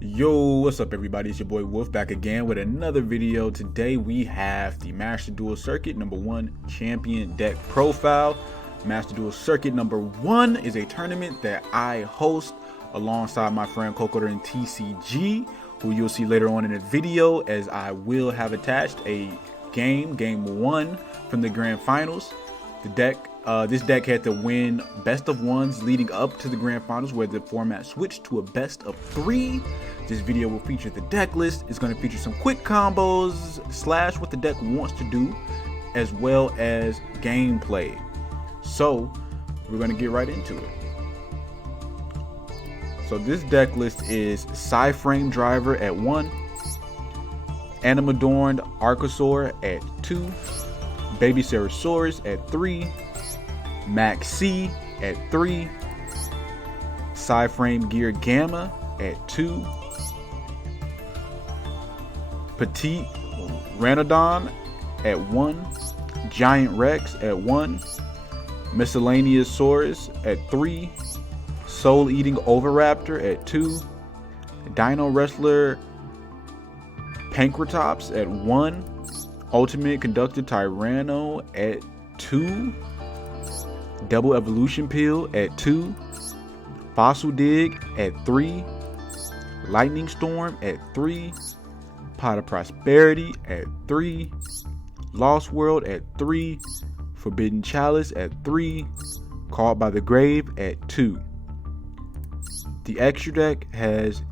Yo, what's up everybody? It's your boy Wolf back again with another video. Today we have the Master Duel Circuit #1 Champion Deck Profile. Master Duel Circuit #1 is a tournament that I host alongside my friend Cocoder and TCG, who you'll see later on in the video, as I will have attached a game 1 from the grand finals. This deck had to win best of ones leading up to the grand finals, where the format switched to a best of 3. This video will feature the deck list. It's going to feature some quick combos / what the deck wants to do, as well as gameplay. So we're going to get right into it. So this deck list is Psy-Frame Driver at 1, Animadorned Archosaur at 2, Baby Ceresaurus at 3, Maxi at 3, Psy-Frame Gear Gamma at 2, Petite Ranodon at 1, Giant Rex at 1, Miscellaneous Saurus at 3, Soul Eating Oviraptor at 2, Dino Wrestler Pankratops at 1, Ultimate Conductor Tyranno at 2, Double Evolution Pill at 2, Fossil Dig at 3, Lightning Storm at 3, Pot of Prosperity at 3, Lost World at 3, Forbidden Chalice at 3, Caught by the Grave at 2. The extra deck has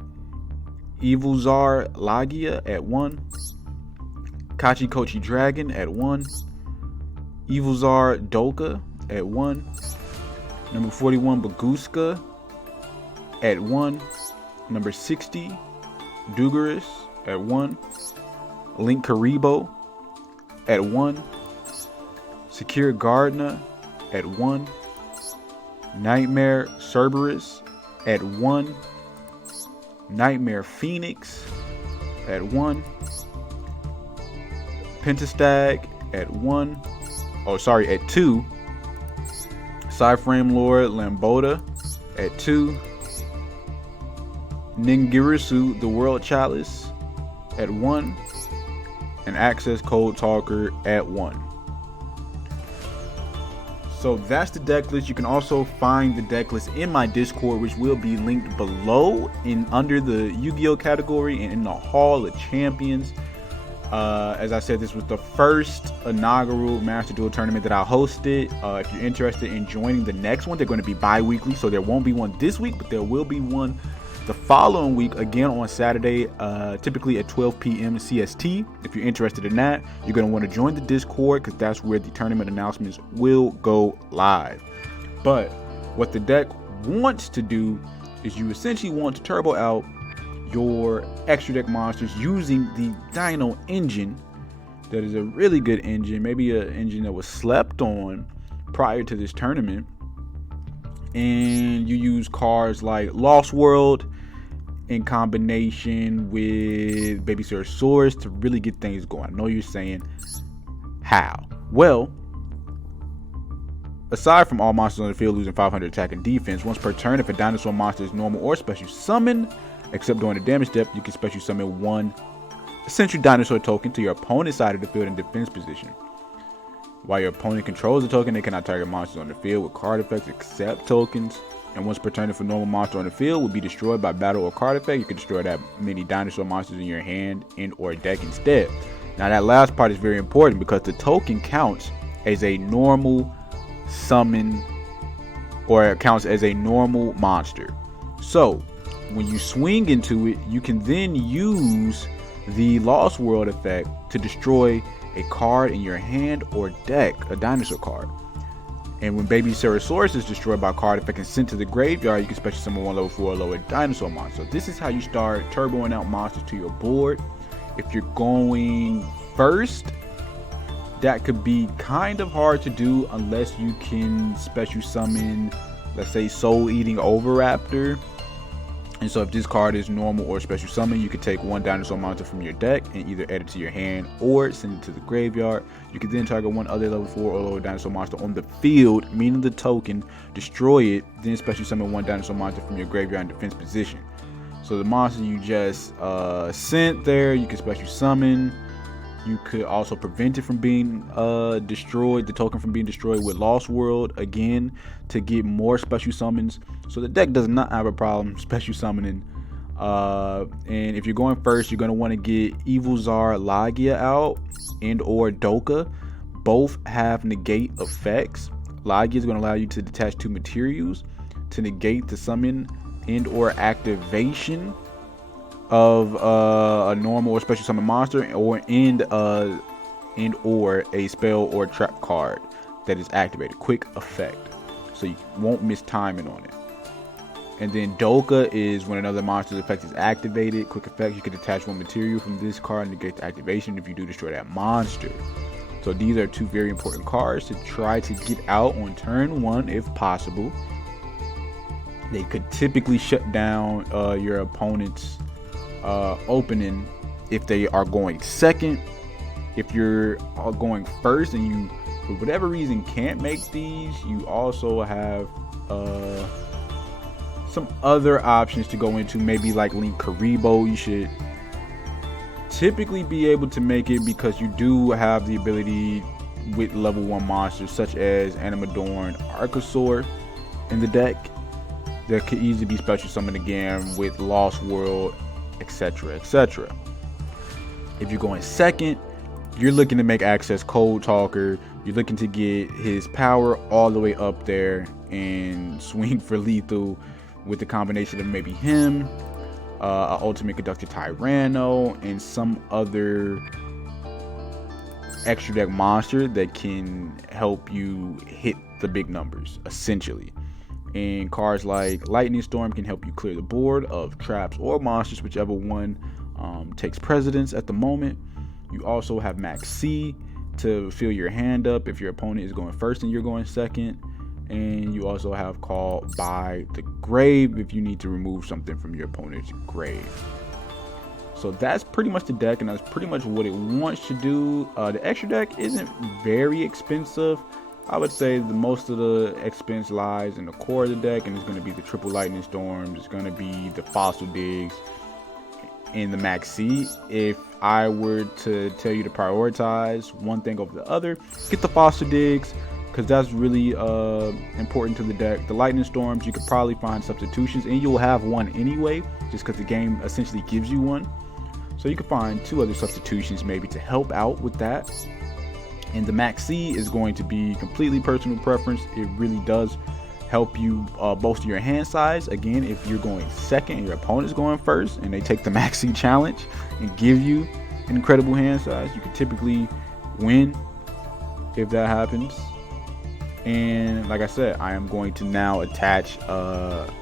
Evilzar Lagia at 1, Kachikochi Dragon at 1, Evilzar Doka at 1, number 41 Baguska at 1, number 60 Dugaris at 1, Link Karibo at 1, Secure Gardner at 1, Nightmare Cerberus at 1, Nightmare Phoenix at 1, Pentastag at 2, Psy-Frame Lord Lambota at 2, Ningirsu the World Chalice at 1, and Access Code Talker at 1. So that's the deck list. You can also find the deck list in my Discord, which will be linked below under the Yu-Gi-Oh category and in the Hall of Champions. As I said, this was the first inaugural Master Duel tournament that I hosted. If you're interested in joining the next one, they're going to be bi-weekly, so there won't be one this week, but there will be one the following week, again on Saturday, typically at 12 p.m. CST. If you're interested in that, you're going to want to join the Discord, because that's where the tournament announcements will go live. But what the deck wants to do is you essentially want to turbo out your extra deck monsters using the Dino engine. That is a really good engine, maybe an engine that was slept on prior to this tournament. And you use cards like Lost World in combination with Baby Ceresaurus to really get things going. I know you're saying, how? Well, aside from all monsters on the field losing 500 attack and defense, once per turn, if a dinosaur monster is normal or special summon, except during the damage step, you can special summon 1 Essential Dinosaur token to your opponent's side of the field in defense position. While your opponent controls the token, they cannot target monsters on the field with card effects except tokens. And once per turn, if a normal monster on the field will be destroyed by battle or card effect, you can destroy that many dinosaur monsters in your hand and or deck instead. Now that last part is very important, because the token counts as a normal summon, or it counts as a normal monster. So when you swing into it, you can then use the Lost World effect to destroy a card in your hand or deck, a dinosaur card. And when Baby Ceresaurus is destroyed by card effect and sent to the graveyard, you can special summon 1 level 4 or lower dinosaur monster. So this is how you start turboing out monsters to your board. If you're going first, that could be kind of hard to do unless you can special summon, let's say, Soul Eating Oviraptor. And so if this card is normal or special summon, you can take 1 dinosaur monster from your deck and either add it to your hand or send it to the graveyard. You can then target 1 other level 4 or lower dinosaur monster on the field, meaning the token, destroy it, then special summon 1 dinosaur monster from your graveyard in defense position. So the monster you just sent there, you can special summon. You could also prevent it from being destroyed, the token from being destroyed with Lost World, again, to get more special summons. So the deck does not have a problem special summoning. And if you're going first, you're going to want to get Evil Czar Lagia out and or Doka. Both have negate effects. Lagia is going to allow you to detach 2 materials to negate the summon and or activation of a normal or special summon monster, or or a spell or trap card that is activated. Quick effect, so you won't miss timing on it. And then Doka is when another monster's effect is activated. Quick effect, you can detach 1 material from this card and negate the activation if you do destroy that monster. So these are 2 very important cards to try to get out on turn 1 if possible. They could typically shut down your opponent's opening if they are going second. If you're going first and you for whatever reason can't make these, you also have some other options to go into, maybe like Link Karibo. You should typically be able to make it because you do have the ability with level 1 monsters such as Animadorn, Archosaur in the deck that could easily be special summoned again with Lost World, etc, etc. If you're going second, you're looking to make access Cold Talker. You're looking to get his power all the way up there and swing for lethal with the combination of maybe him, Ultimate Conductor Tyranno, and some other extra deck monster that can help you hit the big numbers, essentially. And cards like Lightning Storm can help you clear the board of traps or monsters, whichever one takes precedence at the moment. You also have Max C to fill your hand up if your opponent is going first and you're going second. And you also have Call by the Grave if you need to remove something from your opponent's grave. So that's pretty much the deck, and that's pretty much what it wants to do. The extra deck isn't very expensive. I would say the most of the expense lies in the core of the deck, and it's going to be the triple Lightning Storms. It's going to be the Fossil Digs and the Max C. If I were to tell you to prioritize one thing over the other, get the Fossil Digs, because that's really important to the deck. The Lightning Storms, you could probably find substitutions, and you'll have one anyway, just because the game essentially gives you one. So you can find 2 other substitutions maybe to help out with that. And the Max C is going to be completely personal preference. It really does help you bolster your hand size. Again, if you're going second and your opponent is going first and they take the Max C challenge and give you an incredible hand size, you can typically win if that happens. And like I said, I am going to now attach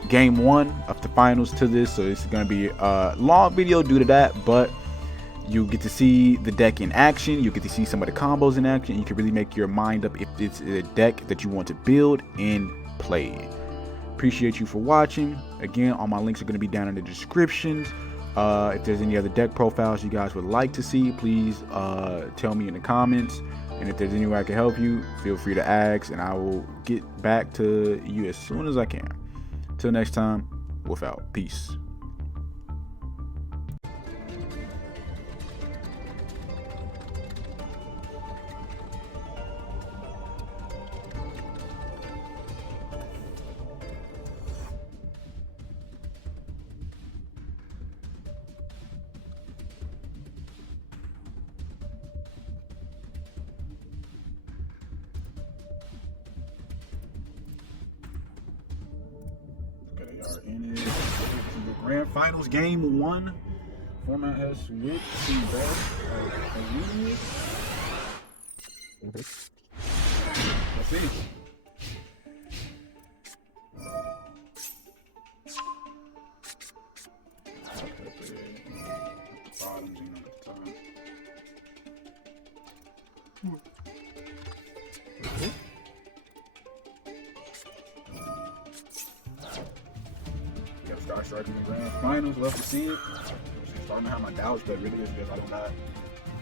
game 1 of the finals to this, so it's going to be a long video due to that, but you get to see the deck in action. You get to see some of the combos in action. You can really make your mind up if it's a deck that you want to build and play. Appreciate you for watching. Again, all my links are going to be down in the descriptions. If there's any other deck profiles you guys would like to see, please tell me in the comments. And if there's any way I can help you, feel free to ask, and I will get back to you as soon as I can. Till next time, Wolf out. Peace. Are in it. The grand finals, game 1. Format has switched to best of 3. Let's see. Star Strike in the grand finals. Love to see it. Starting to have my doubts, but really is because I don't got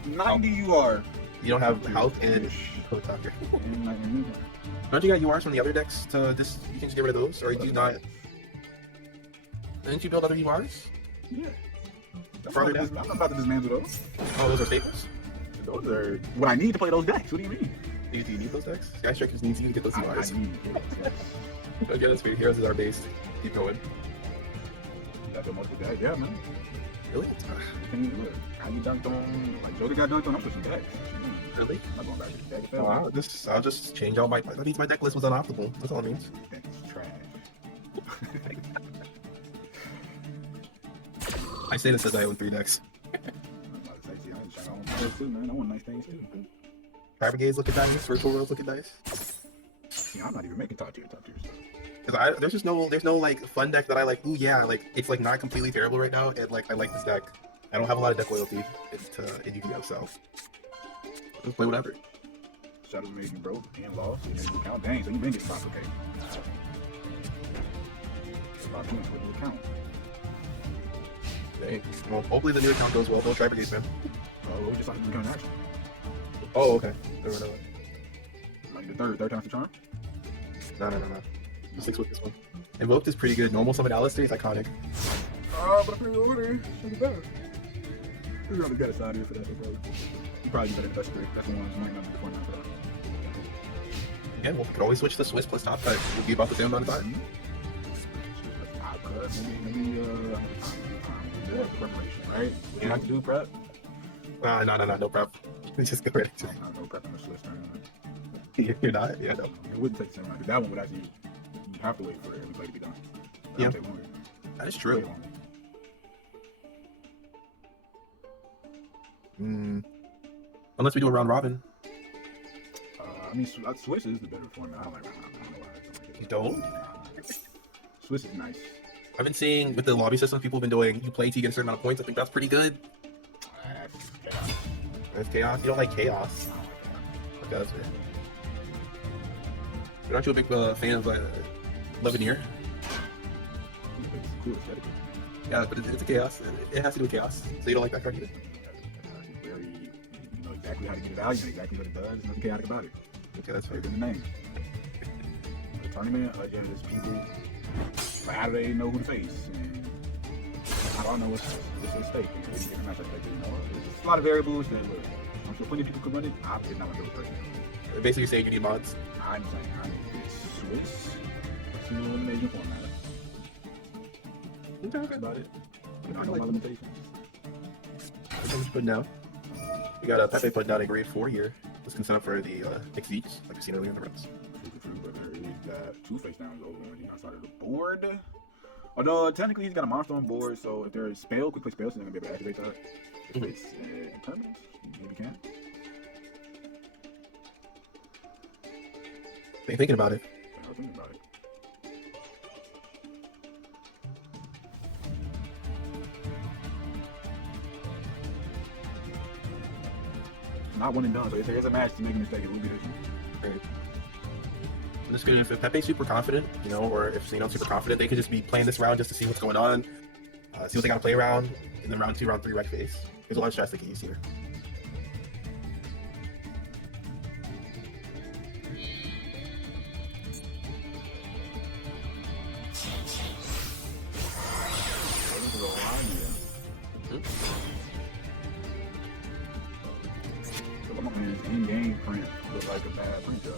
90 UR. You don't have health and Code Talker. Don't you got URs from the other decks to this? You can just get rid of those, or do you not? Didn't you build other URs? Yeah. Further down. I'm not about to dismantle those. Oh, those are staples? Those are what I need to play those decks. What do you mean? Do you need those decks? Sky Strikers needs you to get those I CRs. need yes. Okay, that's weird. Heroes is our base. Keep going. You got the multiple decks, yeah, man. Really? You can't even look. How you dunked on, like Jody got dunked on, I'm pushing decks. Really? I'm not going back to the deck. Oh, I'll just change all my. That means my deck list was unoptimal. That's all it means. That's trash. I say this as I own 3 decks. I'm about to say, see, I'm just trying to own too, man. I want nice things too. Fire Brigades look at dice. Virtual Worlds look at dice. See, I'm not even making top tier stuff. Cause there's no like fun deck that I like. Ooh yeah, like it's like not completely terrible right now, and like I like this deck. I don't have a lot of deck loyalty in Yu-Gi-Oh, so just play whatever. Shadows made you broke and lost. You didn't count. Dang, so you been getting stopped, okay? About 2 with the account. Dang. Well, hopefully the new account goes well. Don't try Brigades, man. Oh, we just like to become an action. Oh, okay. Never know. Like the third time's the charm. No. Just stick with this one. Invoked is pretty good. Normal summon Alistair is iconic. But I order should be better. We're on the better side here for that, though, bro. You probably better than best 3. That's the one that's might not be 49 for that. Yeah, well, we could always switch to Swiss plus top cut. We'll be about the same amount of time. Maybe yeah, preparation, right? What you have to do, prep? No prep. Just go right into it. No prep on the Swiss turn. You're not? Yeah, no. It wouldn't take the same amount. That one would actually, you have to wait for everybody to be done. Yeah. Take longer. That is true. Unless we do a round robin. I mean, Swiss is the better format. I don't like round robin. I don't know why. You don't? Swiss is nice. I've been seeing with the lobby system, people have been doing, you play to get a certain amount of points. I think that's pretty good. That's chaos. You don't like chaos. Okay, that's fair. But aren't you a big fan of Lebaneer? It's cool aesthetic. Yeah, but it's a chaos. It has to do with chaos. So you don't like that card either? Very, you know exactly how to get it out. You know exactly what it does. There's nothing chaotic about it. Okay, that's fair. It's in the name. The tournament, yeah, there's people. Like, how do they know who to face? And I don't know what's at stake. They can get a match like that. You know, there's a lot of variables that look. I'm sure plenty of people could run it. I did not want to do it personally. Basically, you're saying you need mods. I'm saying I need this Swiss single elimination format. Okay. About it. I know my limitations. That's how much putting down. We got a Pepe putting down a grade 4 here. Let's consider for the Exeats, like we've seen earlier in the rounds. But he's got 2 face downs over on the outside of the board. Although technically he's got a monster on board, so if there's spell, quick play spells, he's not gonna be able to activate that. If it's impermanent, maybe can. Ain't thinking about it. I was thinking about it. Not one and done, so if there is a match to make a mistake, it will be this one. Right. I'm just gonna, if Pepe's super confident, you know, or if Zeno's super confident, they could just be playing this round just to see what's going on, see what they gotta play around, and then round 2, round 3, right face. There's a lot of strats they can use here. So my man's in-game print look like a bad print job.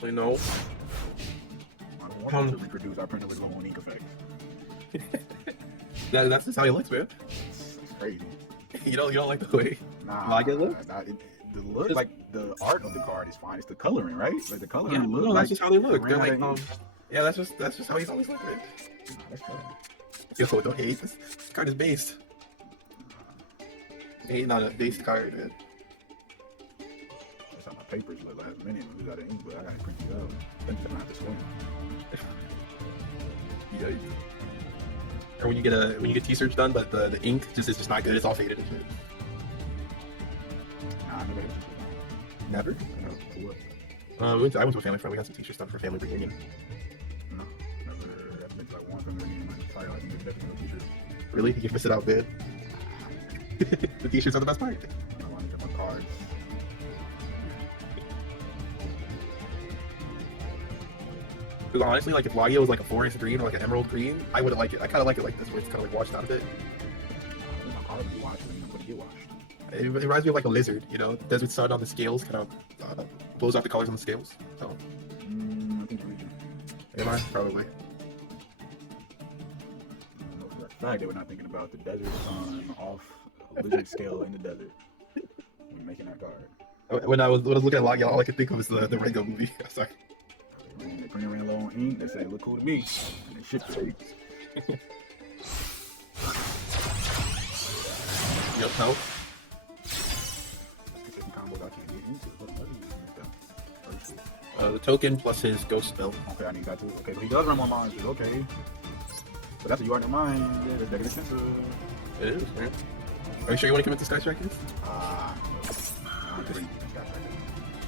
You know, I don't want to reproduce our printer with low ink effects. that's just how he looks, man. It's crazy. You don't like the way. Nah, like it look? The look, like the art of the card is fine. It's the coloring, right? Like the coloring Yeah, look. no, like that's just how they look. They're ran like, out of yeah, that's just how he's always looked, man. ink. Nah, that's crazy. Yo, don't hate this. This card is based. Hating on a based card, man. That's how my papers look last minute. We got an ink, but I gotta print it out. Then I'm gonna have to swing. Yeah. Or when you get T-search done, but the ink is just not good. It's all faded and shit. Nah, I never had this. Never. No, for what? I went to a family friend. We got some T-shirts done for family reunion. No, never. I've been to like one from the reunion. My entire life, I've never no t-shirts. Really? You miss it out, man. The T-shirts are the best part. I want to get my cards. Because honestly, like if Lagia was like a forest green or like an emerald green, I wouldn't like it. I kind of like it like this, where it's kind of like washed out a bit. It's not hard to be washed, I'm gonna get washed. It reminds me of like a lizard, you know, desert sun on the scales kind of blows out the colors on the scales. So, I think we do. am I? Probably. I know for a fact they were not thinking about the desert sun off a lizard scale in the desert when making that card. When I was looking at Lagia, all I could think of was the Rango movie. Sorry. When they printed ran low on ink, they say look cool to me, and they shipped it. Yep, no. Different combos I can't get into. What is that? The token plus his ghost spell. Okay, I need that too. Okay, but he does run more monsters. Okay. But that's a UR in mind. Yeah, that's deck expensive. It is, man. Are you sure you want to commit to Sky Strikers?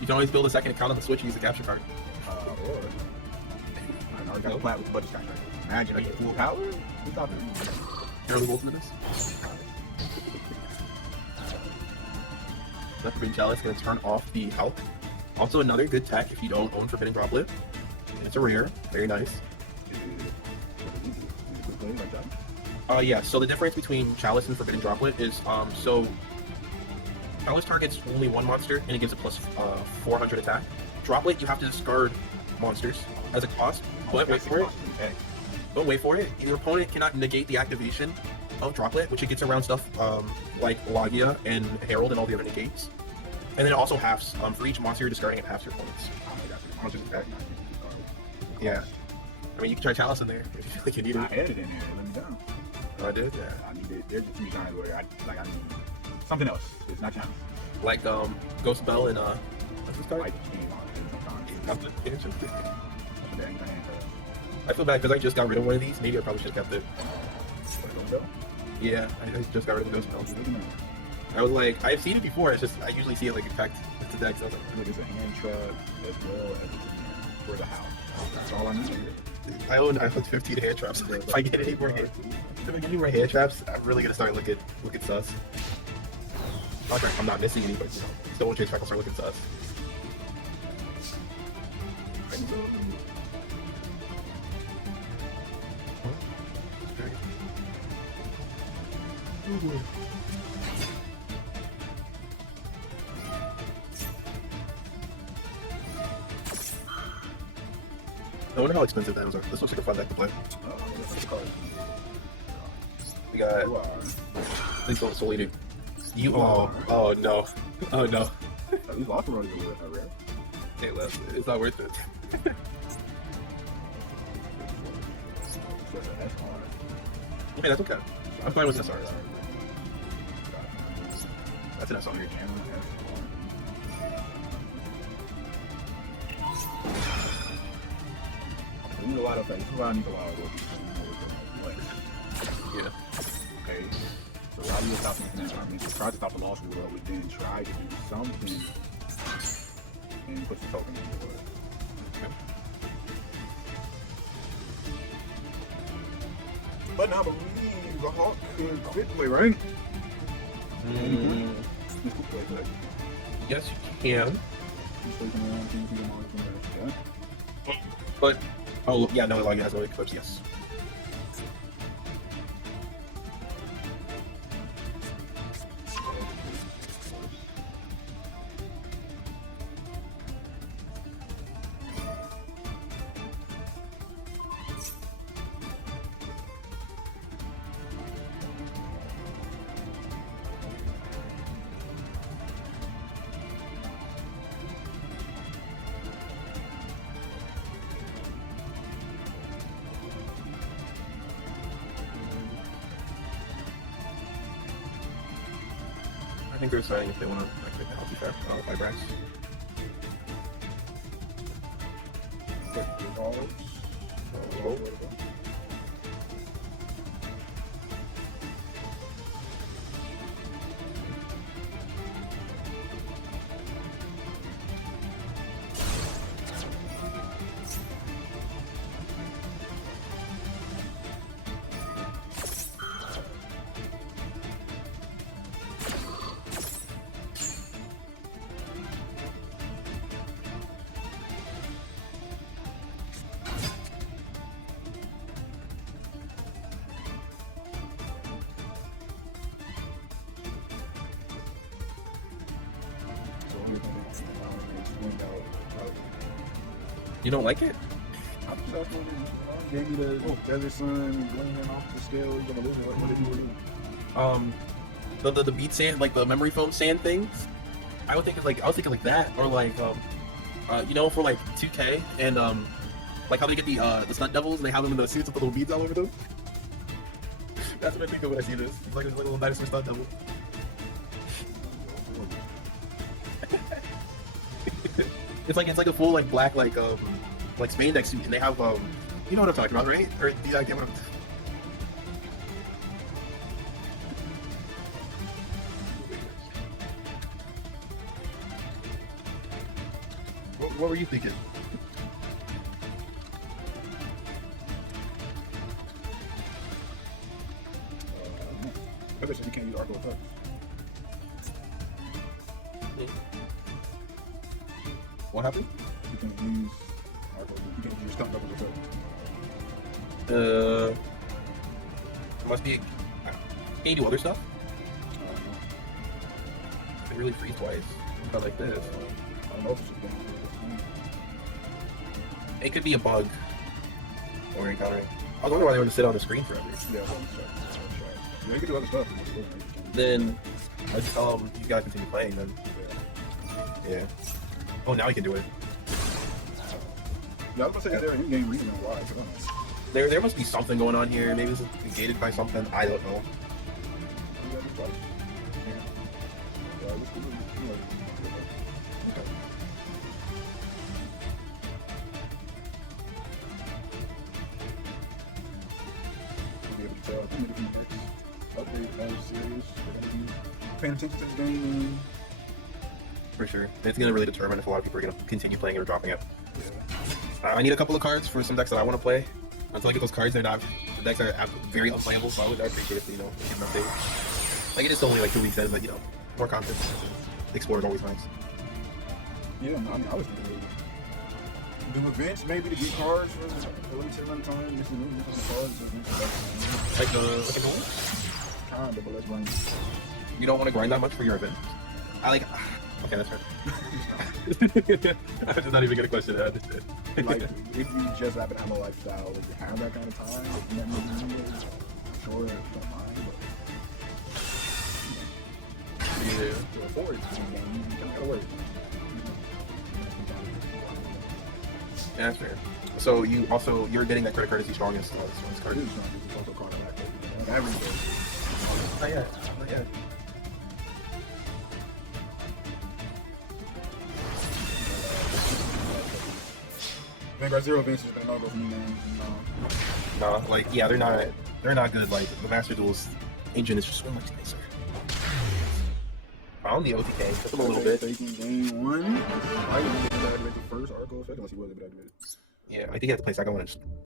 You can always build a second account on the Switch and use the capture card. Or I already got a plat with the budget Sky Strikers. Imagine I get full power. Who thought that? Early Ultimatus. Left Green Chalice is going to turn off the health. Also another good tech if you don't own Forbidden Droplet. And it's a rare. Very nice. Yeah, so the difference between Chalice and Forbidden Droplet is, so Chalice targets only one monster and it gives a plus 400 attack. Droplet, you have to discard monsters as a cost, but wait for it. But wait for it. Your opponent cannot negate the activation of Droplet, which it gets around stuff like Lagia and Herald and all the other negates. And then it also halves, for each monster you're discarding, it halves your opponent's. Yeah. I mean, you can try Chalice in there if you feel like you need it. I added it in here. Let me down. Oh, I did? Yeah. I need it. There's just 3 times where I need something else. It's not Chalice. Like Ghost Bell and what's this card? Like sometimes. Nothing. Yeah, it's just- There ain't gonna answer. I feel bad because I just got rid of one of these. Maybe I probably should have kept it. Don't go. Yeah, I just got rid of the Ghost Bell. Look at that. I was like, I've seen it before. It's just I usually see it like impact the deck. So I was like, Look, it's a hand trap as well as for the house. That's all I need. I own 15 hand traps. If I get any more hand, hand traps, I'm really gonna start looking sus. Okay, I'm not missing any, but you know, still won't change. I'll start looking sus. I wonder how expensive those are. This looks like a fun deck to play. We got. Please don't solely do. You. Oh no. Oh no. These lost runners are rare. Okay, it's not worth it. Okay, that's okay. I'm fine with SRs. That's an SR. We need a lot of things. This is why I need a lot of work. Yeah. Okay. So while you were stopping the I mean, try to stop the loss world, but then try to do something and put the token in the world. Okay. But now I believe the Hawk could quit play, right? Yes, you can. But oh yeah, no, Lagia has no eclipse. Yes. I think they're deciding if they want to activate the healthy fair Vibrax. went out. You don't like it? I just thought gave me the desert sun gleaming off the scale. You're gonna lose it. What did you do? The beat sand, like the memory foam sand things. I was thinking like that, or like you know, for like 2K and like how they get the stunt devils and they have them in the suits with the little beads all over them. That's what I think of when I see this. It's like a little dinosaur stunt devil. it's like a full like black like spandex suit, and they have you know what I'm talking about, right? Or do you not get what I'm? What were you thinking? I bet you can't use Arco Effect. What happened? You can use Arco. You can use stunt double effect. It must be. Can you do other stuff? They really freeze twice. Not like this. I don't know if it's going It could be a bug. Or encountering. I was wondering why they would sit on the screen forever. Yeah, you can do other stuff. Then I just tell them you gotta continue playing. Then yeah. Oh, now you can do it. Yeah, I was gonna say, is there an in-game reason why? There must be something going on here. Maybe it's gated by something. I don't know. Paying attention to the game. For sure. It's gonna really determine if a lot of people are gonna continue playing it or dropping it. Yeah. I need a couple of cards for some decks that I want to play. Until I get those cards, the decks are very unplayable, so I would appreciate if, you know, give an update. Like, it is only like 2 weeks in, but, you know, more content. Explore is always nice. Yeah, no, I mean, I was thinking do events maybe to get cards for a limited amount of time. This is cards. Like a goal? Kind of, but let's run. You don't want to grind that much for your event? I like. Okay, that's right. I'm just not even gonna question that. Like, if you just happen to have a lifestyle, if you have that kind of time, then maybe sure, don't mind, but Yeah. to afford it, you don't gotta worry. Yeah, that's fair. So you're getting that credit courtesy strongest Card card. is strong, it's also card of that. Every day. Not yet. Not yet. Vanguard Zero events is no go for me, man. No. No, like they're not good. Like the Master Duel's engine is just so much nicer. Found the OTK, just a little bit. Taking game one. I didn't get activated first Arco effect unless he was activated. Yeah, I think you have to play second one and just